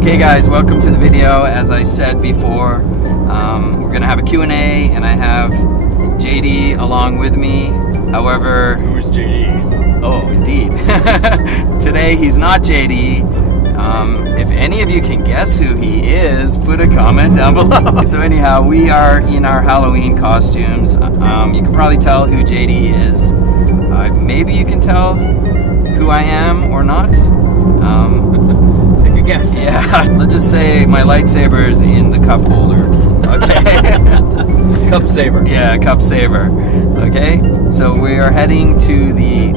Okay guys, welcome to the video. As I said before, we're gonna have a Q&A and I have JD along with me. However, who's JD? Oh, indeed. Today he's not JD. If any of you can guess who he is, put a comment down below. So anyhow, we are in our Halloween costumes. You can probably tell who JD is. Maybe you can tell who I am or not. Take a guess. Yeah, let's just say my lightsaber's in the cup holder. Okay. Cup saver. Yeah, cup saver. Okay, so we are heading to the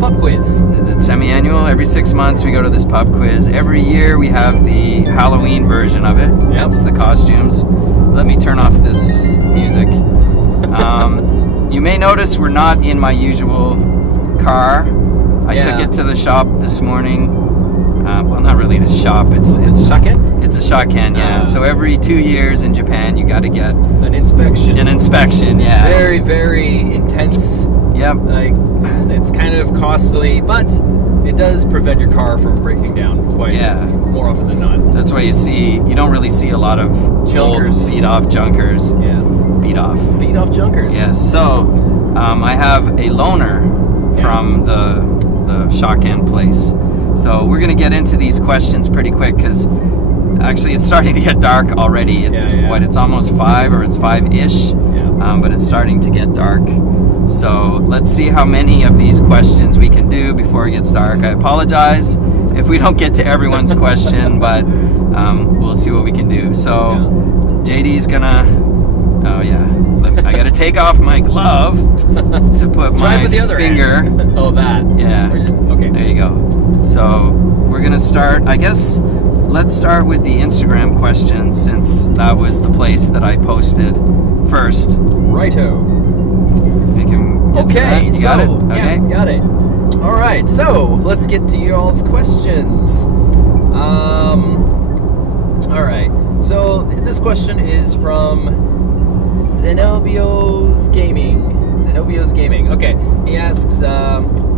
pub quiz. Is it semi-annual? Every 6 months we go to this pub quiz. Every year we have the Halloween version of it. Yep. It's the costumes. Let me turn off this music. You may notice we're not in my usual car. I took it to the shop this morning. Well, not really the shop. It's Shaken? It's a shaken, yeah. So every 2 years in Japan, you got to get an inspection. An inspection, yeah. It's very, very intense. Yep. Like, it's kind of costly, but it does prevent your car from breaking down quite more often than not. That's why you don't really see a lot of junkers, beat-off junkers. Yeah. Beat-off junkers. Yes. So, I have a loaner from the shaken place. So we're gonna get into these questions pretty quick because actually it's starting to get dark already. It's what? It's almost 5 or it's 5-ish. Yeah. But it's starting to get dark. So let's see how many of these questions we can do before it gets dark. I apologize if we don't get to everyone's question, but we'll see what we can do. So JD's gonna. Oh yeah, I gotta take off my glove to put my with the other finger. Hand. Oh, that. Yeah. Okay. There you go. So we're gonna start. I guess let's start with the Instagram question since that was the place that I posted first. Righto. We can get to that. You got it? Okay. Yeah, got it. All right. So let's get to y'all's questions. All right. So this question is from Zenobio's Gaming. Okay. He asks,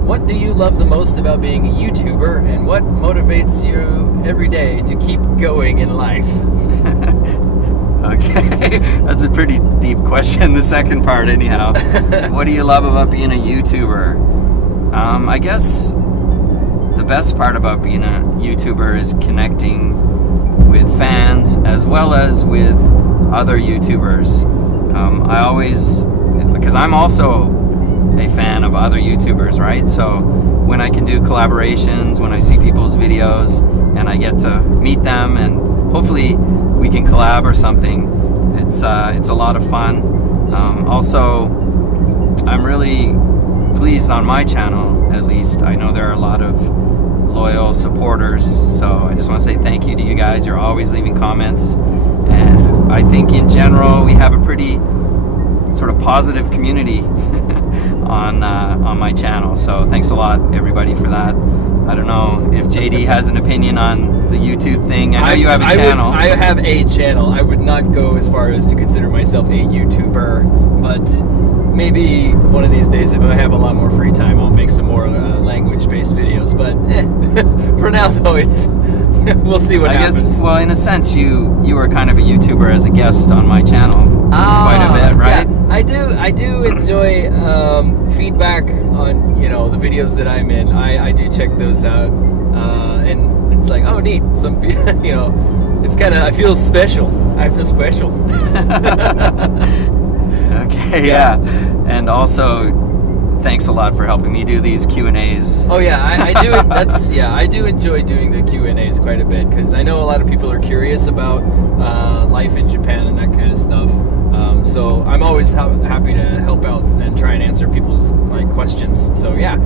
what do you love the most about being a YouTuber, and what motivates you every day to keep going in life? Okay, that's a pretty deep question, the second part anyhow. What do you love about being a YouTuber? I guess the best part about being a YouTuber is connecting with fans as well as with other YouTubers. Because I'm also a fan of other YouTubers, right? So when I can do collaborations, when I see people's videos and I get to meet them and hopefully we can collab or something, it's a lot of fun. Also, I'm really pleased on my channel, at least. I know there are a lot of loyal supporters, so I just want to say thank you to you guys. You're always leaving comments, and I think in general we have a pretty sort of positive community on my channel, so thanks a lot everybody for that. I don't know if JD has an opinion on the YouTube thing. I know you have a channel. I have a channel. I would not go as far as to consider myself a YouTuber, but maybe one of these days if I have a lot more free time I'll make some more language-based videos, but for now though it's we'll see what happens. I guess, well, in a sense you were kind of a YouTuber as a guest on my channel quite a bit, right? Yeah, I do enjoy feedback on the videos that I'm in. I do check those out, and it's like, oh neat, some it's kind of, I feel special. Okay, yeah. And also thanks a lot for helping me do these Q&As. Oh yeah, I do. I do enjoy doing the Q&As quite a bit because I know a lot of people are curious about life in Japan and that kind of stuff. So I'm always happy to help out and try and answer people's questions. So yeah.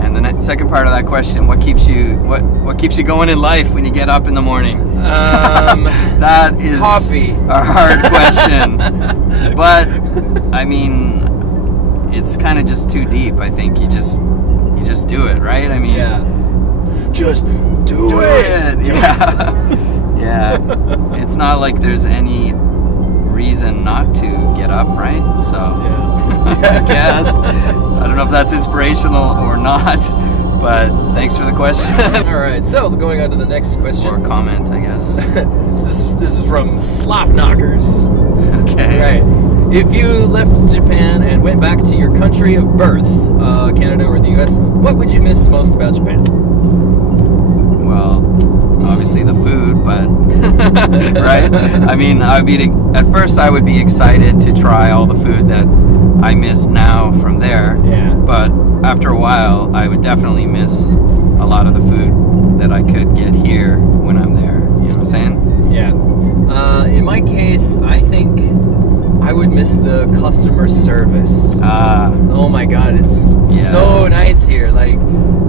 And the second part of that question: what keeps you going in life when you get up in the morning? That is coffee. A hard question, but I mean, it's kind of just too deep. I think you just do it, right? I mean, just do it. Yeah, yeah. It's not like there's any reason not to get up, right? So I guess I don't know if that's inspirational or not, But thanks for the question. All right, so going on to the next question. Or comment, I guess. This is from Slop Knockers. Okay. Right. If you left Japan and went back to your country of birth, Canada or the US, what would you miss most about Japan? Well, obviously the food, but right? I mean, at first I would be excited to try all the food that I miss now from there. Yeah. But after a while, I would definitely miss a lot of the food that I could get here when I'm there. You know what I'm saying? Yeah. In my case, I think I would miss the customer service. Oh my God, it's so nice here. Like,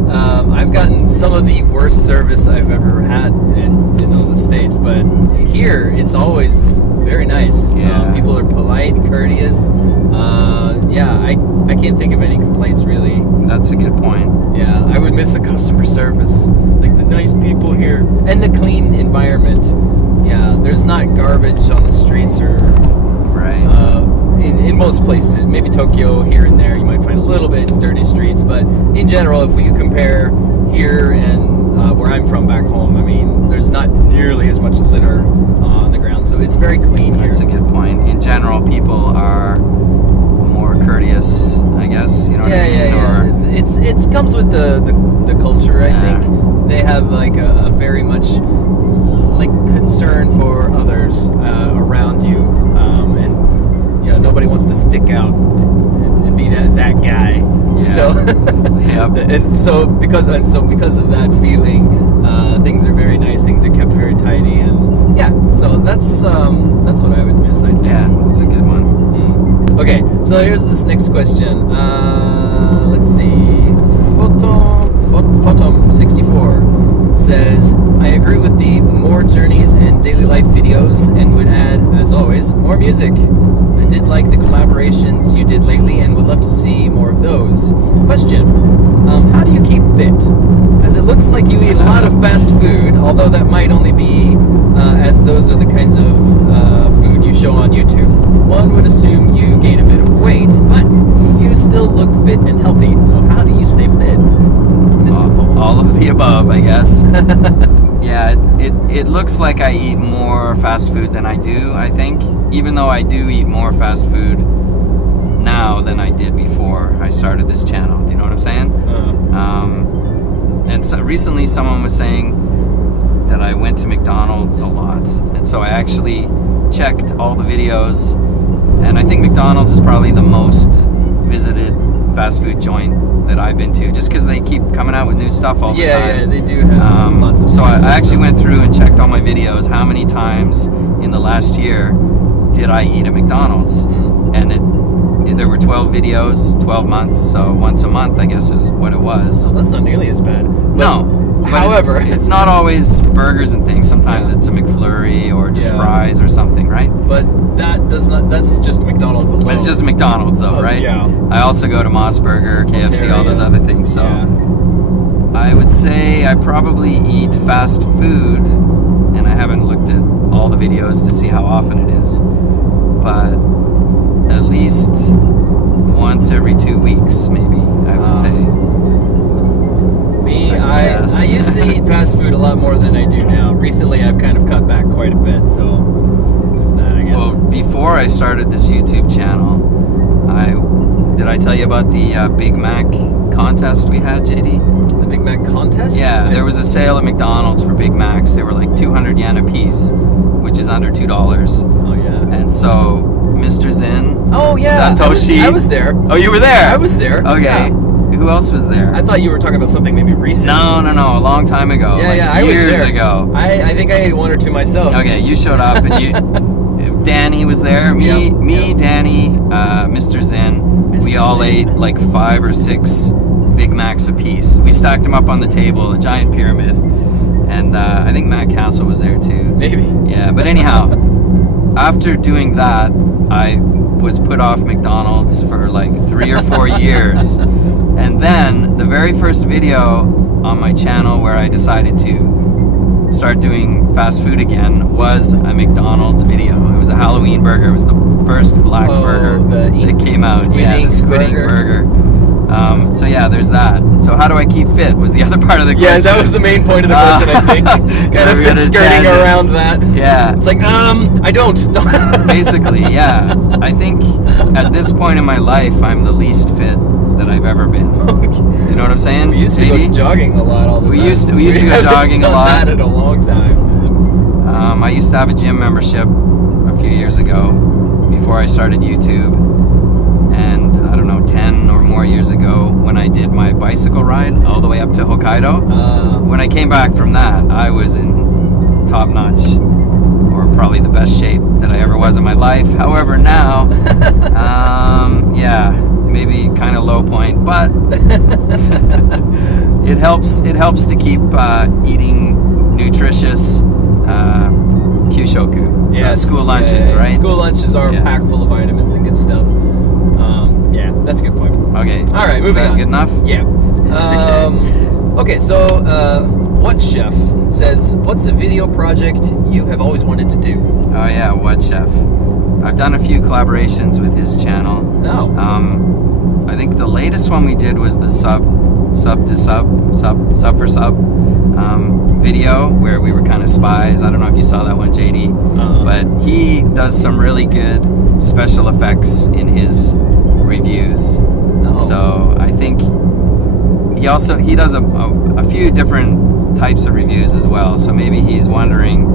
I've gotten some of the worst service I've ever had in the States, but here it's always very nice. Yeah. People are polite, courteous. I can't think of any complaints really. That's a good point. Yeah, I would miss the customer service, like the nice people here, and the clean environment. Yeah, there's not garbage on the streets or right. In most places. Maybe Tokyo here and there, you might find a little bit dirty streets, but in general, if we compare here and where I'm from back home, I mean, there's not nearly as much litter on the ground, so it's very clean here. That's a good point. In general, people are more courteous, I guess. You know what I mean? Yeah. It comes with the culture. I think they have like a very much like concern for others around you, and you know nobody wants to stick out and be that guy. Yeah. So and so because of that feeling, things are very nice. Things are kept very tidy, and yeah. So that's what I would miss. I think. Yeah, that's a good one. Okay, so here's this next question. Let's see. Photom64 says, I agree with the more journeys and daily life videos and would add, as always, more music. I did like the collaborations you did lately and would love to see more of those. Question, how do you keep fit? As it looks like you eat a lot of fast food, although that might only be as those are the kinds of food you show on YouTube. One would assume you gain a bit of weight, but you still look fit and healthy, so how do you stay fit? All of the above, I guess. Yeah, it looks like I eat more fast food than I do, I think. Even though I do eat more fast food now than I did before I started this channel. Do you know what I'm saying? And so recently someone was saying that I went to McDonald's a lot. And so I actually checked all the videos, and I think McDonald's is probably the most visited fast food joint that I've been to, just because they keep coming out with new stuff all the time. Yeah, they do have lots of so I actually went through and checked all my videos, how many times in the last year did I eat at McDonald's. And there were 12 videos, 12 months, so once a month I guess is what it was. Well, that's not nearly as bad. No. However, it's not always burgers and things. Sometimes it's a McFlurry or just fries or something, right? But that's just McDonald's alone. It's just McDonald's though, right? Yeah. I also go to Moss Burger, KFC, all those other things. So I would say I probably eat fast food, and I haven't looked at all the videos to see how often it is, but at least once every 2 weeks, maybe, I would say. Me, I used to eat fast food a lot more than I do now. Recently, I've kind of cut back quite a bit, so there's that, I guess. Well, before I started this YouTube channel, did I tell you about the Big Mac contest we had, JD? The Big Mac contest? Yeah, there was a sale at McDonald's for Big Macs. They were like 200 yen a piece, which is under $2. Oh, yeah. And so, Mr. Zen, oh, yeah, Satoshi. I was there. Oh, you were there? I was there. Okay. Yeah. Who else was there? I thought you were talking about something maybe recent. No, a long time ago. Yeah, like years I was there. ago. I think I ate one or two myself. Okay, you showed up, and Danny was there. Me, Danny, Mr. Zen. We all ate like 5 or 6 Big Macs a piece. We stacked them up on the table, a giant pyramid, and I think Matt Castle was there too. Maybe. Yeah, but anyhow, after doing that, I was put off McDonald's for like 3 or 4 years. And then the very first video on my channel where I decided to start doing fast food again was a McDonald's video. It was a Halloween burger. It was the first black burger that came out. Squid the Squid Ink burger. burger. So yeah, there's that. So how do I keep fit was the other part of the question. Yeah, that was the main point of the question, I think. Kind of been skirting around that. Yeah. It's like, I don't. Basically, yeah. I think at this point in my life, I'm the least fit that I've ever been. Do you know what I'm saying? We used to go jogging a lot all the time. We used to go jogging a lot. That in a long time. I used to have a gym membership a few years ago before I started YouTube. And I don't know, 10 or more years ago, when I did my bicycle ride all the way up to Hokkaido, when I came back from that, I was in top-notch, or probably the best shape that I ever was in my life. However, now, yeah, maybe kind of low point, but it helps to keep eating nutritious kyushoku, school lunches, right? School lunches are packed full of vitamins and good stuff. Yeah, that's a good point. Okay. All right, moving on. Good enough? Yeah. Okay, so What Chef says, what's a video project you have always wanted to do? Oh yeah, What Chef. I've done a few collaborations with his channel. Oh. I think the latest one we did was the sub for sub video where we were kind of spies. I don't know if you saw that one, JD. But he does some really good special effects in his reviews. So I think he does a few different types of reviews as well. So maybe he's wondering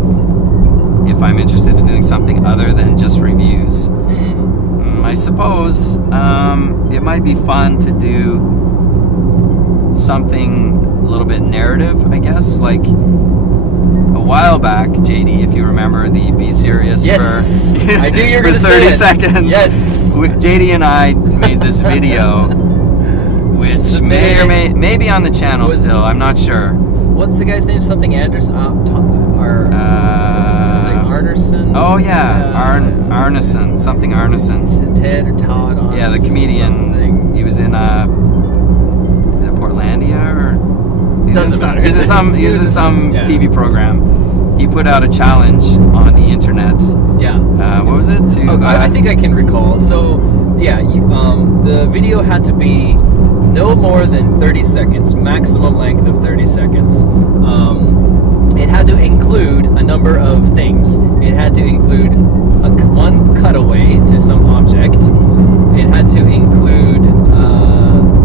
if I'm interested in doing something other than just reviews. I suppose it might be fun to do something a little bit narrative, I guess. Like a while back, JD, if you remember the Be Serious for I knew you were for gonna 30 say it. seconds. Yes. JD and I made this video, which may be on the channel still. I'm not sure. What's the guy's name? Something Anderson? Arneson? Oh yeah, Arneson. Something Arneson. Ted or Todd Arneson. Yeah, the comedian. Something. He was in is it Portlandia or? He's in some TV program. He put out a challenge on the internet. Yeah. What was it? I think I can recall. So yeah, the video had to be no more than 30 seconds, maximum length of 30 seconds. It had to include a number of things. It had to include one cutaway to some object. It had to include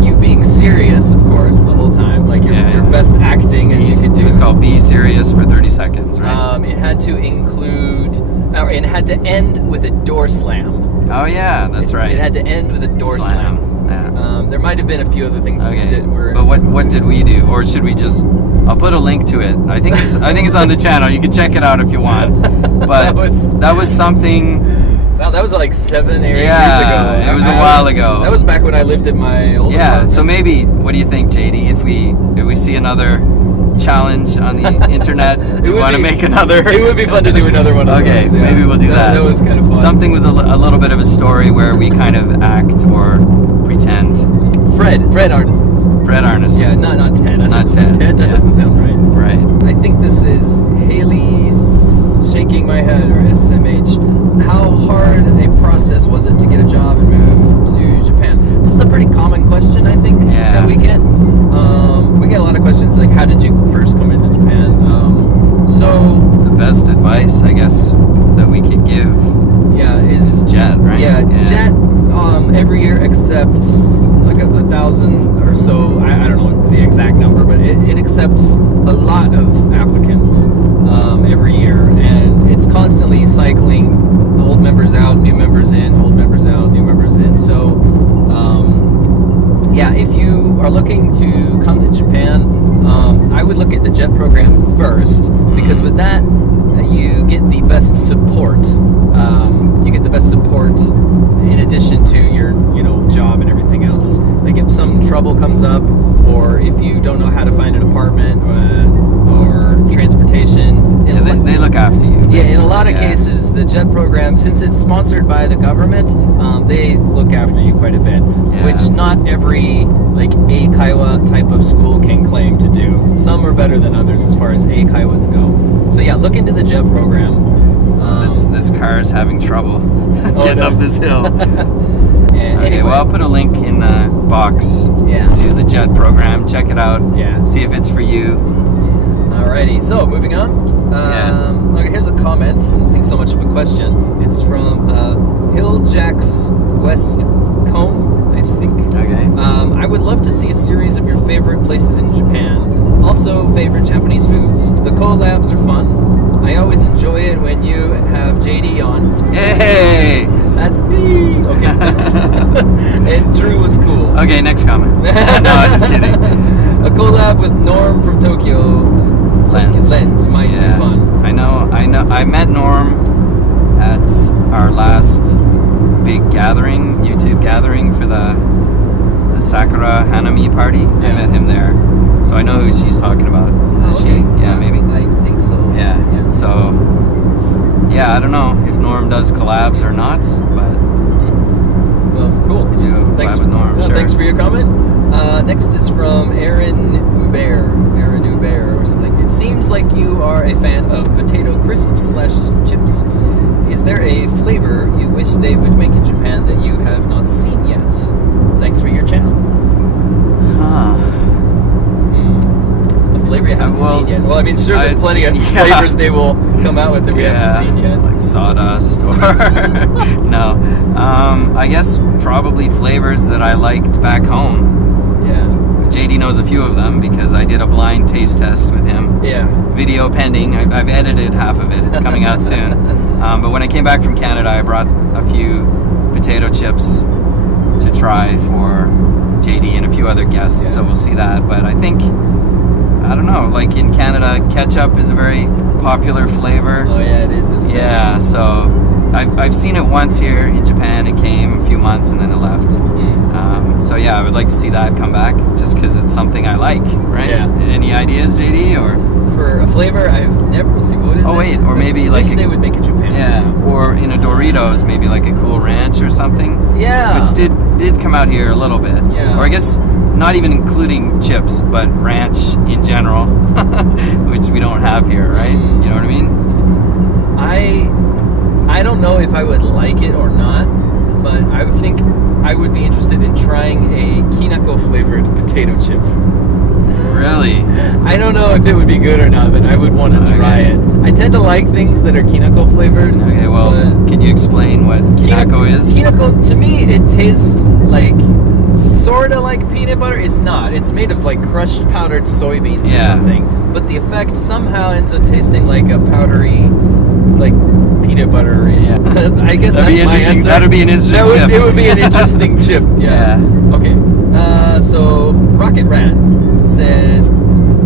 you being serious, of course, the whole time, like your best acting as you could do. It was called Be Serious for 30 seconds, right? It had to include, it had to end with a door slam. Oh yeah, that's right. It had to end with a door slam. Yeah. There might have been a few other things that were. But what did we do, or should we just? I'll put a link to it. I think it's on the channel. You can check it out if you want. But that was something. Wow, that was like 7 or 8 years ago. Yeah, it was a while ago. That was back when I lived in my old apartment. So maybe, what do you think, JD? If we see another challenge on the internet, do you want to make another? It would be fun to do another one. Okay, those, maybe we'll do that. That was kind of fun. Something with a little bit of a story where we kind of act or pretend. Fred Arneson. Fred Arneson. Yeah, not Ted. Not Ted. Ted. That doesn't sound right. Right. I think this is Haley's shaking my head, or SMH. How hard a process was it to get a job and move to Japan? This is a pretty common question, I think, that we get. We get a lot of questions like, how did you first come into Japan? So the best advice, I guess, that we could give is Jet, right? Yeah, Jet every year accepts like 1,000 or so, I don't know the exact number, but it accepts a lot of applicants every year, and it's constantly cycling old members out, new members in, old members out, new members in. So if you are looking to come to Japan, I would look at the JET program first, because with that you get the best support. You get the best support in addition to your job and everything else. Like if some trouble comes up, or if you don't know how to find an apartment or transportation, they look after you. Yeah, in a lot of cases, the JET program, since it's sponsored by the government, they look after you quite a bit, which not every Eikaiwa type of school can claim to do. Some are better than others as far as Eikaiwas go. So yeah, look into the JET program. This car is having trouble getting up this hill. Okay, anyway. well, I'll put a link in the box to the JET program. Check it out. Yeah. See if it's for you. Alrighty, so moving on. Okay, here's a comment. I don't think so much of a question. It's from Hilljacks Westcombe, I think. Okay. I would love to see a series of your favorite places in Japan. Also, favorite Japanese foods. The collabs are fun. I always enjoy it when you have JD on. Hey! That's me! Okay. And Drew was cool. Okay, next comment. No, I'm just kidding. A collab with Norm from Tokyo Lens might be fun. I know. I met Norm at our last big gathering, YouTube gathering for the Sakura Hanami party. I met him there. So I know who she's talking about. Is it she? Yeah, maybe. I think so. Yeah. So, yeah, I don't know if Norm does collabs or not, but well, cool. we do collab with Norm. Sure. Thanks for your comment. Next is from Aaron Hubert or something. It seems like you are a fan of potato crisps / chips. Is there a flavor you wish they would make in Japan that you have not seen yet? Thanks for your channel. A flavor you haven't seen yet. Well, I mean, sure, there's plenty of flavors they will come out with that we haven't seen yet. Like sawdust or no. I guess probably flavors that I liked back home. Yeah. JD knows a few of them because I did a blind taste test with him. Yeah. Video pending. I've edited half of it. It's coming out soon. But when I came back from Canada, I brought a few potato chips to try for JD and a few other guests. So we'll see that. But I think, I don't know, like in Canada, ketchup is a very popular flavor. Oh yeah, it is. Yeah, so I've seen it once here in Japan. It came a few months and then it left. So yeah, I would like to see that come back just because it's something I like, right? Yeah. Any ideas, JD? Or for a flavor I've never. Let's see, what is it? Oh wait, or maybe like they would make in Japan. Yeah, or in a Doritos, maybe like a Cool Ranch or something. Yeah. Which did come out here a little bit. Yeah. Or I guess not even including chips, but ranch in general, which we don't have here, right? You know what I mean? I don't know if I would like it or not, but I would think I would be interested in trying a kinako flavored potato chip. Really? I don't know if it would be good or not, but I would want to try it. I tend to like things that are kinako flavored. Okay, well, can you explain what kinako is? Kinako, to me, it tastes like sort of like peanut butter. It's not. It's made of like crushed powdered soybeans or something. But the effect somehow ends up tasting like a powdery, like peanut butter. Yeah. I guess that'd that's my answer. That'd be an interesting chip. It would be an interesting chip. Yeah. Okay. So Rocket Rat says,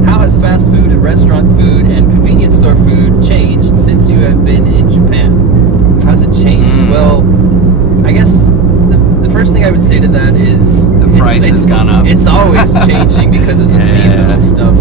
how has fast food and restaurant food and convenience store food changed since you have been in Japan? How's it changed? Well, I guess the first thing I would say to that is the price has gone up. It's always changing because of the seasonal stuff.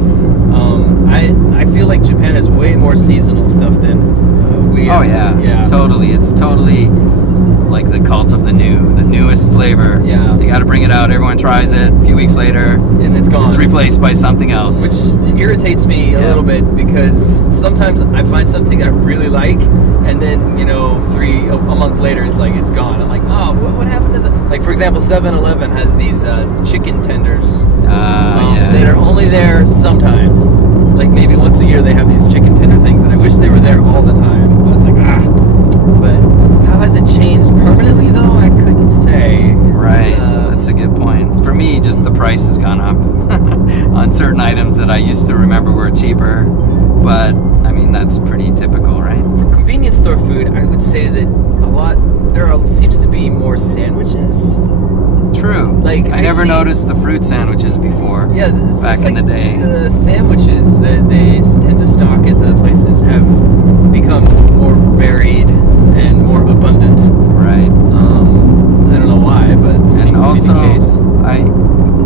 I feel like Japan has way more seasonal stuff than we have. Oh yeah, totally. It's totally like the cult of the newest flavor. Yeah. You got to bring it out. Everyone tries it. A few weeks later, and it's gone. It's replaced by something else, which irritates me a little bit because sometimes I find something I really like, and then a month later it's like it's gone. I'm like, oh, what happened to the? Like for example, 7-Eleven has these chicken tenders that are only there sometimes. Like maybe once a year they have these chicken tender things, and I wish they were there all the time. I was like, but how has it changed permanently though? I couldn't say. Right, that's a good point. For me, just the price has gone up on certain items that I used to remember were cheaper, but I mean that's pretty typical, right? For convenience store food, I would say that there seems to be more sandwiches. True. Like I never noticed the fruit sandwiches before. Yeah, back in the day. The sandwiches that they tend to stock at the places have become more varied and more abundant. Right. I don't know why, but it seems to be the case.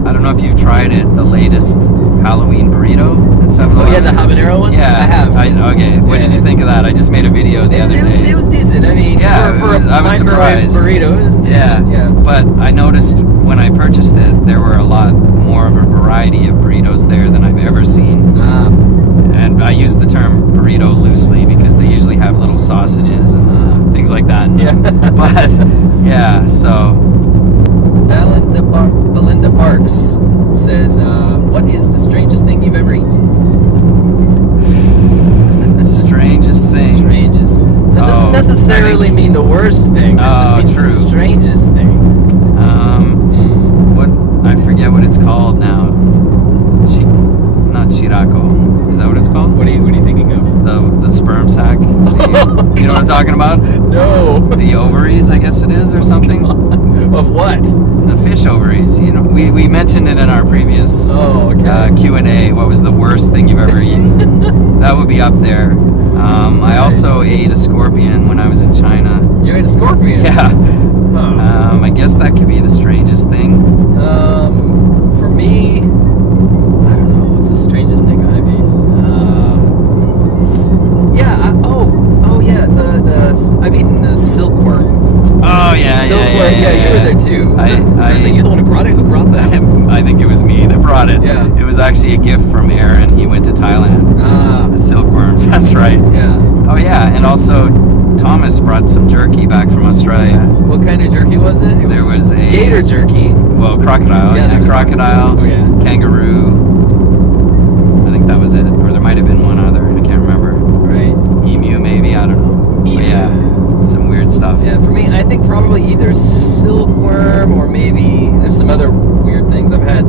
I don't know if you've tried it. The latest Halloween burrito at 7-Eleven. Oh yeah, the habanero one. Yeah, I have. Okay. What did you think of that? I just made a video the other day. It was decent. I mean, for I was surprised. Burrito, it was decent. Yeah. But I noticed when I purchased it, there were a lot more of a variety of burritos there than I've ever seen. And I use the term burrito loosely because they usually have little sausages and things like that. Yeah. But yeah, so Belinda Barks says, what is the strangest thing you've ever eaten? Strangest thing. Strangest. That doesn't necessarily mean the worst thing. It just means the strangest thing. What? I forget what it's called now. Not shirako. Is that what it's called? What are you thinking of? The sperm sac. You know what I'm talking about? No. The ovaries, I guess it is, or something. Of what? The fish ovaries. You know, we mentioned it in our previous Q&A. What was the worst thing you've ever eaten? That would be up there. I also ate a scorpion when I was in China. You ate a scorpion? Yeah. Huh. I guess that could be the strangest thing. For me, I don't know. What's the strangest thing I've eaten? I've eaten the silkworm. Oh yeah, silkworm. Yeah, you were there too. Was it you the one who brought it? Who brought that? I think it was me that brought it. Yeah. It was actually a gift from Aaron. He went to Thailand. The silkworms. That's right. Yeah. Oh yeah, and also Thomas brought some jerky back from Australia. What kind of jerky was it? There was a gator jerky. Well, crocodile. Yeah, crocodile. Oh yeah. Kangaroo. I think that was it, or there might have been one other. I can't remember. Right. Emu, maybe. I don't know. But yeah, some weird stuff. Yeah, for me, I think probably either silkworm or maybe there's some other weird things. I've had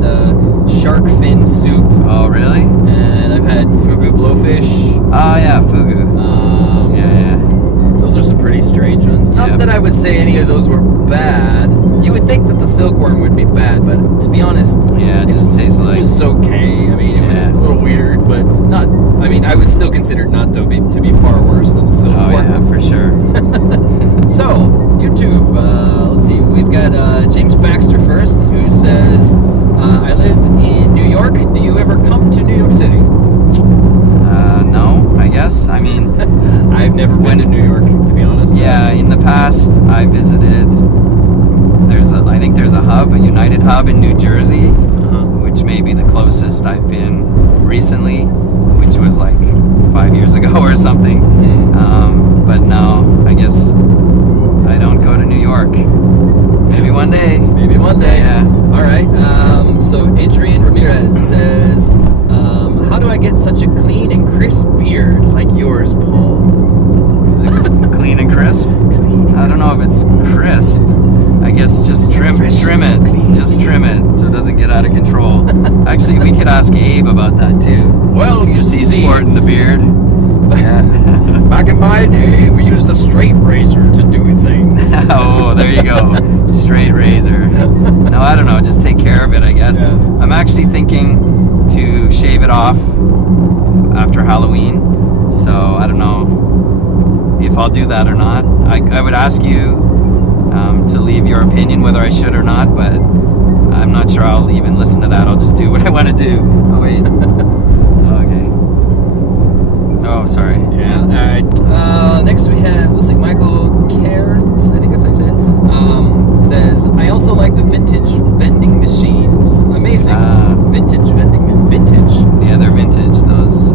shark fin soup. Oh, really? And I've had fugu blowfish. Oh yeah, fugu. Yeah. Those are some pretty strange ones. Not that I would say any of those were bad. You would think that the silkworm would be bad, but to be honest, yeah, it just tastes like... It was okay. I mean, it was a little weird, but not... I mean, I would still consider it not to be far worse than the silkworm. Oh yeah, for sure. So, YouTube, let's see, we've got James Baxter first, who says, I live in New York. Do you ever come to New York City? No, I guess. I mean... I've never been to New York, to be honest. Yeah, in the past, I visited... I think there's a hub, a United hub in New Jersey, which may be the closest I've been recently, which was like 5 years ago or something. But no, I guess I don't go to New York. Maybe one day. Maybe one day. Yeah. All right. So Adrian Ramirez says, how do I get such a clean and crisp beard like yours, Paul? Is it clean and crisp? I don't know if it's crisp. I guess just trim it. Just trim it so it doesn't get out of control. Actually, we could ask Abe about that too. Well, since he's sporting the beard. Yeah. Back in my day, we used a straight razor to do things. Oh, there you go. Straight razor. No, I don't know. Just take care of it, I guess. Yeah. I'm actually thinking to shave it off after Halloween. So I don't know if I'll do that or not. I would ask you to leave your opinion whether I should or not, but I'm not sure I'll even listen to that. I'll just do what I want to do. Oh, wait. Okay. Oh, sorry. Yeah, alright. Next we have, looks like Michael Cairnes, I think that's how you say it, says, I also like the vintage vending machines. Amazing. Vintage vending. Vintage. Yeah, they're vintage. Those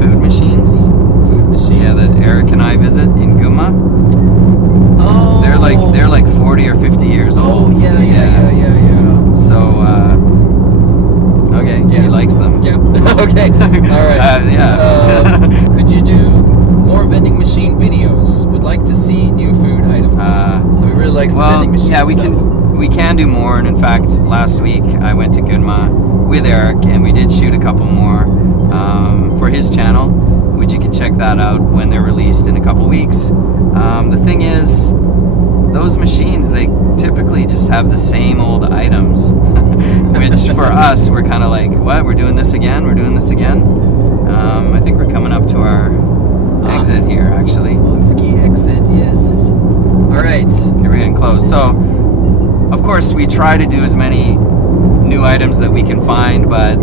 food machines. Food machines. Yeah, that Eric and I visit in Guma. Oh. They're like 40 or 50 years old. Oh, yeah. So, okay, yeah. he likes them. Yeah. Okay. All right. Yeah. Could you do more vending machine videos? Would like to see new food items. So he really likes the vending machine yeah, stuff. we can do more. And in fact, last week I went to Gunma with Eric, and we did shoot a couple more for his channel, which you can check that out when they're released in a couple weeks. The thing is, those machines, they typically just have the same old items, which for us, we're kind of like, what, we're doing this again? We're doing this again? I think we're coming up to our exit here, actually. Ski exit, yes. All right. Here we're getting close. So, of course, we try to do as many new items that we can find, but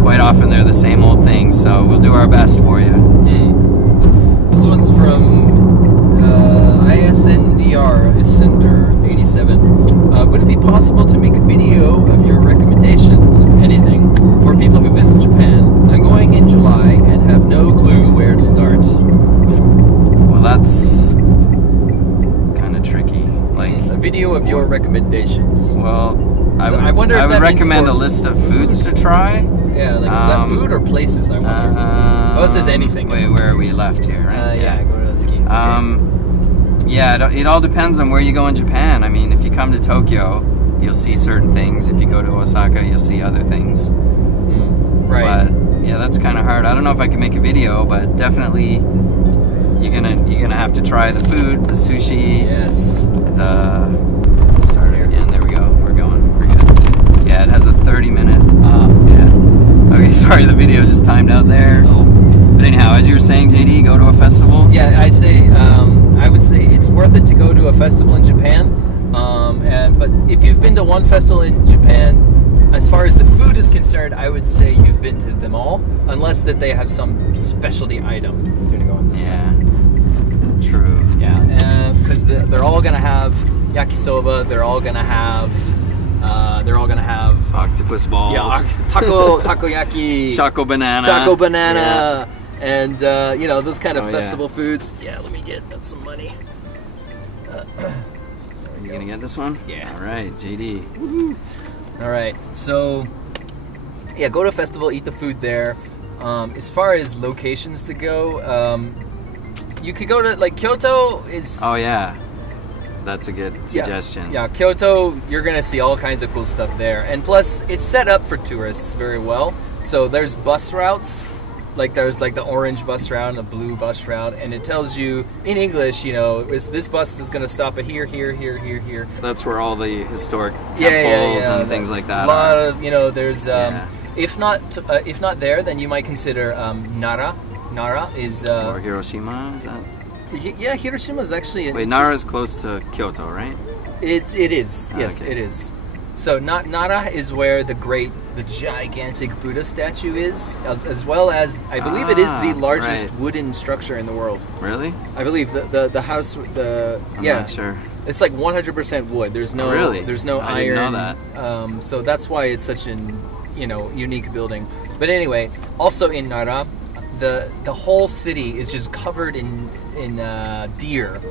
quite often they're the same old things, so we'll do our best for you. This one's from ISNDR87. Would it be possible to make a video of your recommendations, if anything, for people who visit Japan? I'm going in July and have no clue where to start. Well, that's kind of tricky. Like a video few of your recommendations. Well, I wonder if would that means recommend for a list of foods to try. Yeah, like is that food or places? I wonder. Oh, it says anything. Wait, where are we left here? Right? Yeah, go to the ski. Yeah, it all depends on where you go in Japan. I mean, if you come to Tokyo, you'll see certain things. If you go to Osaka, you'll see other things. Right. But yeah, that's kind of hard. I don't know if I can make a video, but definitely you're gonna have to try the food, the sushi. Yes. Start again. There we go. We're going. We're good. Yeah, it has a 30-minute. Yeah. Okay, sorry, the video just timed out there. But anyhow, as you were saying, JD, go to a festival. Yeah, I would say it's worth it to go to a festival in Japan. But if you've been to one festival in Japan, as far as the food is concerned, I would say you've been to them all, unless that they have some specialty item. So you're gonna go on this side. True. Yeah, because they're all gonna have yakisoba. They're all gonna have octopus balls. Yeah, takoyaki, choco banana. Yeah. And those kind of festival foods. Yeah, let me get some money. You gonna get this one? Yeah. All right, JD. Woohoo. All right, so yeah, go to a festival, eat the food there. As far as locations to go, you could go to like Kyoto is. Oh yeah, that's a good suggestion. Yeah, Kyoto, you're gonna see all kinds of cool stuff there, and plus it's set up for tourists very well. So there's bus routes. Like there's like the orange bus route and the blue bus route, and it tells you in English, this bus is going to stop at here. That's where all the historic temples and things like that. A lot of there's if not there, then you might consider Nara. Nara is or Hiroshima. Is that? Yeah, Hiroshima is actually. Wait, Nara is close to Kyoto, right? It is. Yes, it is. So Nara is where the gigantic Buddha statue is, as well as I believe it is the largest wooden structure in the world. Really? I believe the house. I'm not sure. It's like 100% wood. There's no there's no I iron. didn't know that. So that's why it's such an unique building. But anyway, also in Nara, the whole city is just covered in deer.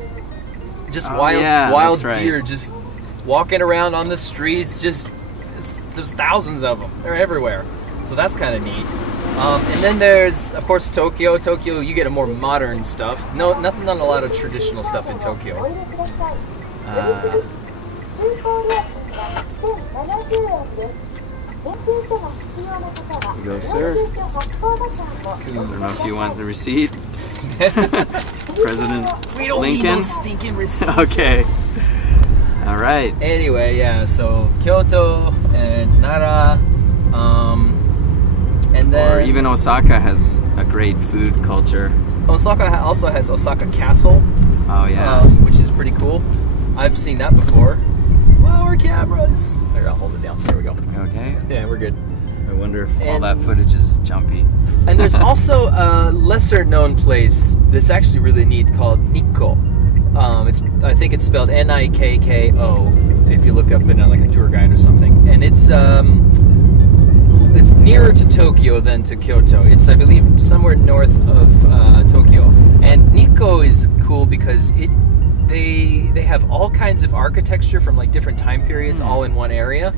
Just wild deer just walking around on the streets. There's thousands of them. They're everywhere. So that's kind of neat. And then there's, of course, Tokyo. Tokyo, you get a more modern stuff. Not a lot of traditional stuff in Tokyo. You go, sir. I don't know if you want the receipt. President We don't Lincoln. need no stinking receipts. Okay. All right. Anyway, yeah. So Kyoto and Nara, and then or even Osaka has a great food culture. Osaka also has Osaka Castle. Oh yeah. Which is pretty cool. I've seen that before. Wow, our cameras. Here, I'll hold it down. There we go. Okay. Yeah, we're good. I wonder if all that footage is jumpy. And there's also a lesser known place that's actually really neat called Nikko. I think it's spelled Nikko if you look up in like a tour guide or something. And it's nearer to Tokyo than to Kyoto. It's, I believe, somewhere north of Tokyo. And Nikko is cool because they have all kinds of architecture from like different time periods all in one area.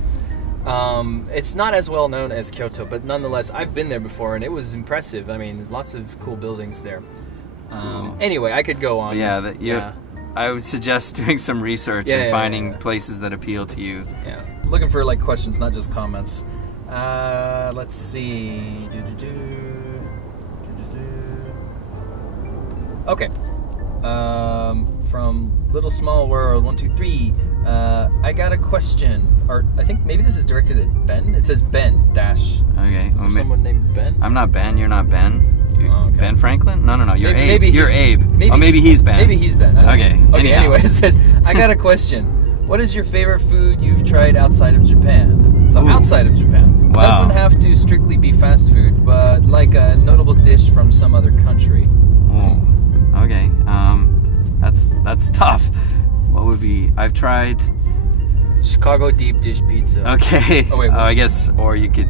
It's not as well known as Kyoto, but nonetheless, I've been there before and it was impressive. I mean, lots of cool buildings there. Anyway, I could go on. I would suggest doing some research and finding places that appeal to you. Yeah, looking for like questions, not just comments. Let's see. Okay. From Little Small World 123. I got a question, or I think maybe this is directed at Ben. It says Ben dash. Okay. Is there someone named Ben? I'm not Ben. You're not Ben. Okay. Ben Franklin? No. You're Abe. Maybe you're Abe. Maybe he's Ben. Maybe he's Ben. Okay. Anyway, it says, I got a question. What is your favorite food you've tried outside of Japan? So outside of Japan. Wow. Doesn't have to strictly be fast food, but like a notable dish from some other country. Oh. Okay. That's tough. What would be? I've tried Chicago deep dish pizza. Okay. Oh wait. I guess, or you could.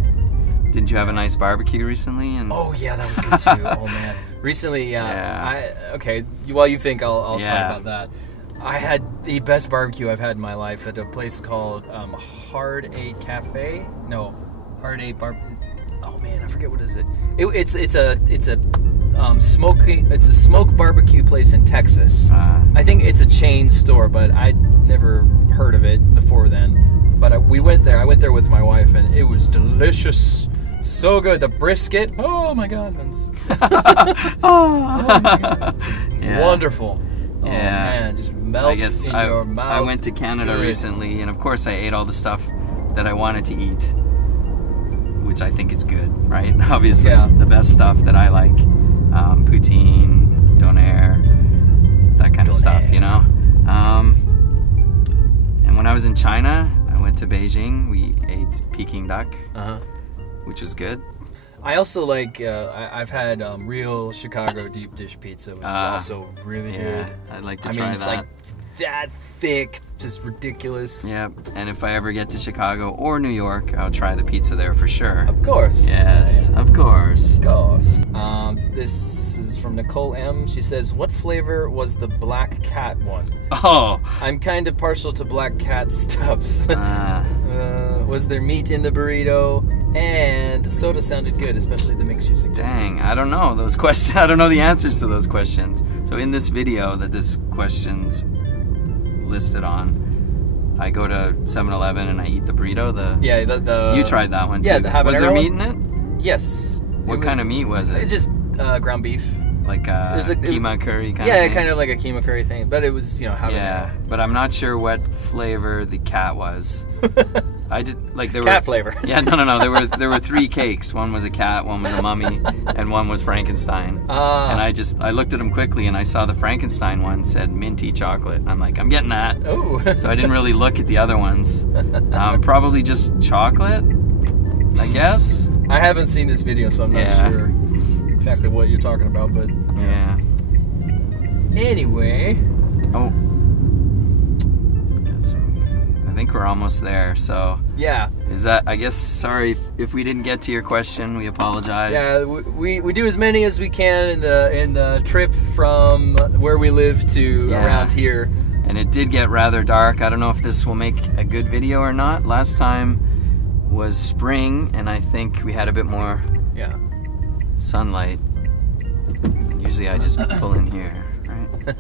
Didn't you have a nice barbecue recently? And oh yeah, that was good too. Oh man. Recently, okay. While you think, I'll talk about that. I had the best barbecue I've had in my life at a place called Hard Eight Cafe. No, Hard Eight Bar. Oh man, I forget what is it. It's a smoke barbecue place in Texas. I think it's a chain store, but I'd never heard of it before then. But we went there. I went there with my wife, and it was delicious. So good. The brisket. Oh my god. Oh my god. Yeah. Wonderful. Oh man, it just melts in your mouth. I went to Canada recently, and of course I ate all the stuff that I wanted to eat, which I think is good, right? Obviously, the best stuff that I like, poutine, donair, that kind of stuff, you know? And when I was in China, I went to Beijing, we ate Peking duck, which was good. I also like, I've had real Chicago deep dish pizza, which is also really good. I'd like to try that. It's like that thick, just ridiculous. Yeah, and if I ever get to Chicago or New York, I'll try the pizza there for sure. Of course. Yes, of course. Of course. This is from Nicole M. She says, what flavor was the black cat one? Oh. I'm kind of partial to black cat stuffs. Was there meat in the burrito? And soda sounded good, especially the mix you suggested. Dang, I don't know those questions. I don't know the answers to those questions. So in this video that this question's listed on, I go to 7-Eleven and I eat the burrito. You tried that one too. Yeah, the habanero. Was there meat in it? Yes. What kind of meat was it? It's just ground beef. Like a keema curry kind of thing? Yeah, kind of like a keema curry thing. But it was, habanero. Yeah, but I'm not sure what flavor the cat was. I did cat flavor. Yeah, no. There were 3 cakes. One was a cat, one was a mummy, and one was Frankenstein. And I looked at them quickly, and I saw the Frankenstein one said minty chocolate. I'm like, I'm getting that. Oh. So I didn't really look at the other ones. Probably just chocolate, I guess. I haven't seen this video, so I'm not sure exactly what you're talking about, but yeah. Anyway. Oh. I think we're almost there, so yeah. Is that, I guess, sorry if we didn't get to your question, we apologize. Yeah, we do as many as we can in the trip from where we live to around here. And it did get rather dark. I don't know if this will make a good video or not. Last time was spring, and I think we had a bit more sunlight. Usually I just pull in here, right?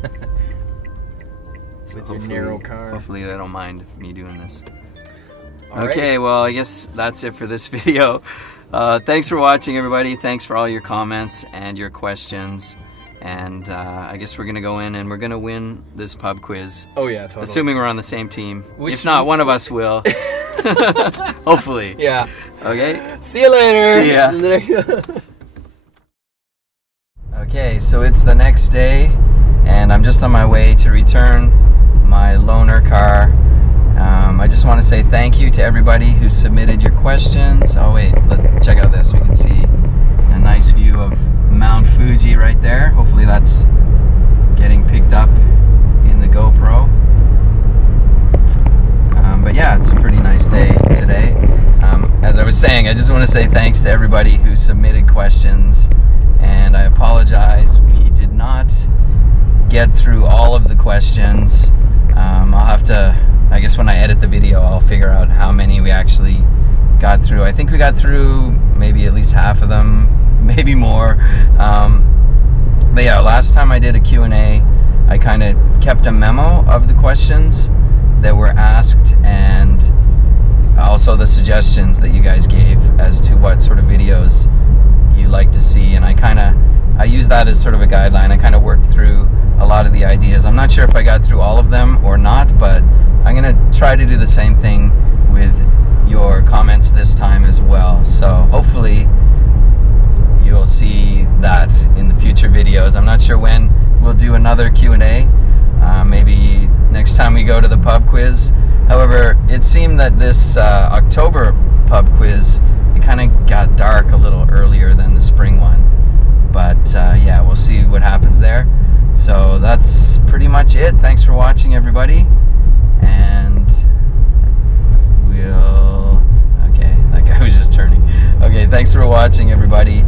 With your narrow car. Hopefully they don't mind me doing this. Okay, well, I guess that's it for this video. Thanks for watching, everybody. Thanks for all your comments and your questions. And I guess we're going to go in and we're going to win this pub quiz. Oh, yeah, totally. Assuming we're on the same team. If not, one of us will. Hopefully. Yeah. Okay? See you later. See ya. Okay, so it's the next day, and I'm just on my way to return my loaner car. I just want to say thank you to everybody who submitted your questions. Oh wait, check out this. We can see a nice view of Mount Fuji right there. Hopefully that's getting picked up in the GoPro. But yeah, it's a pretty nice day today. As I was saying, I just want to say thanks to everybody who submitted questions, and I apologize we did not get through all of the questions. I'll have to, I guess when I edit the video, I'll figure out how many we actually got through. I think we got through maybe at least half of them, maybe more. But yeah, last time I did a Q&A, I kind of kept a memo of the questions that were asked, and also the suggestions that you guys gave as to what sort of videos you like to see, and I use that as sort of a guideline. I kind of worked through a lot of the ideas. I'm not sure if I got through all of them or not, but I'm going to try to do the same thing with your comments this time as well. So hopefully you'll see that in the future videos. I'm not sure when we'll do another Q&A. Maybe next time we go to the pub quiz. However, it seemed that this October pub quiz, it kind of got dark a little earlier than the spring one. But yeah, we'll see what happens there. So that's pretty much it. Thanks for watching, everybody. And okay, that guy was just turning. Okay, thanks for watching, everybody.